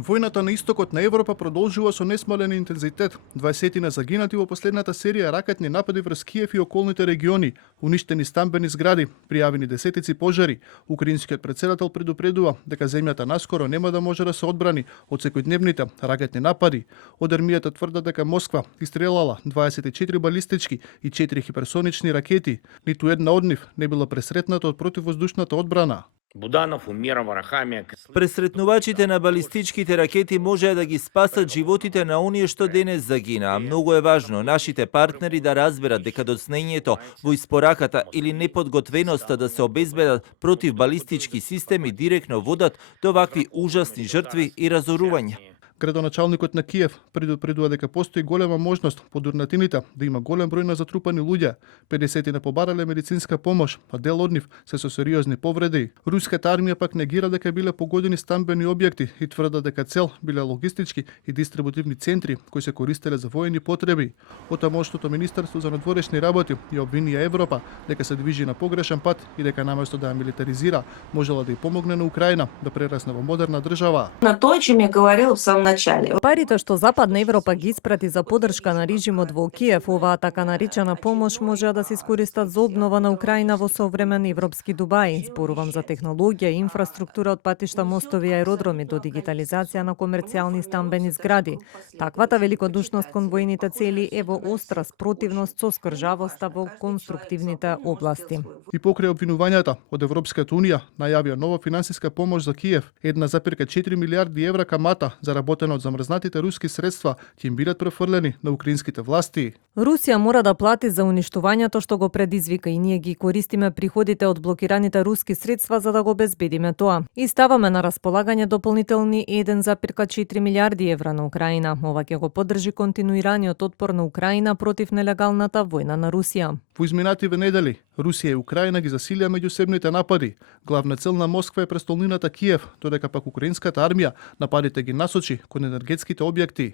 Војната на истокот на Европа продолжува со несмален интензитет. 20 загинати во последната серија ракетни напади врз Киев и околните региони, уништени стамбени згради, пријавени десетици пожари. Украинскиот претседател предупредува дека земјата наскоро нема да може да се одбрани од секојдневните ракетни напади. Од армијата тврдат дека Москва истрелала 24 балистички и 4 хиперсонични ракети. Ниту една од нив не била пресретната од противвоздушната одбрана. Буданов умира врахами. Пресретнувачите на балистичките ракети може да ги спасат животите на оние што денес загинаа. Многу е важно нашите партнери да разберат дека доцнењето во испораката или неподготвеноста да се обезбедат против балистички системи директно водат до вакви ужасни жртви и разорување. Градоначалникот на Киев предупредува дека постои голема можност по дурнатините да има голем број на затрупани луѓе. 50 не побарале медицинска помош, а дел од нив се со сериозни повреди. Руската армија пак негира дека биле погодени стамбени објекти и тврда дека цел биле логистички и дистрибутивни центри кои се користеле за воени потреби. Од тамошното министерство за надворешни работи ја обвинија Европа дека се движи на погрешен пат и дека наместо да ја милитаризира, можела да ја помогне на Украина да прерасне во модерна држава. На тоа че ми говорил сам парите што Западна Европа ги испрати за поддршка на режимот во Киев, оваа така наречена помош може да се искористат за обнова на Украина во современ европски Дубај. Зборувам за технологија, инфраструктура од патишта, мостови и аеродроми до дигитализација на комерцијални стамбени згради. Таквата великодушност кон војните цели е во остра спротивност со скржавоста во конструктивните области. И покрај обвинувањата од Европската унија најавија нова финансиска помош за Киев, 1,4 милиарди евра камата заработена од замрзнатите руски средства ќе им бидат префрлени на украинските власти. Русија мора да плати за уништувањето што го предизвика и ние ги користиме приходите од блокираните руски средства за да го обезбедиме тоа. И ставаме на располагање дополнителни 1,4 милиарди евра на Украина. Ова ќе го поддржи континуираниот отпор на Украина против нелегалната војна на Русија. Во изминативе недели Русија и Украина ги засилија меѓусебните напади. Главна цел на Москва е престолнината Киев, додека пак украинската армија нападите ги насочи кон енергетските објекти.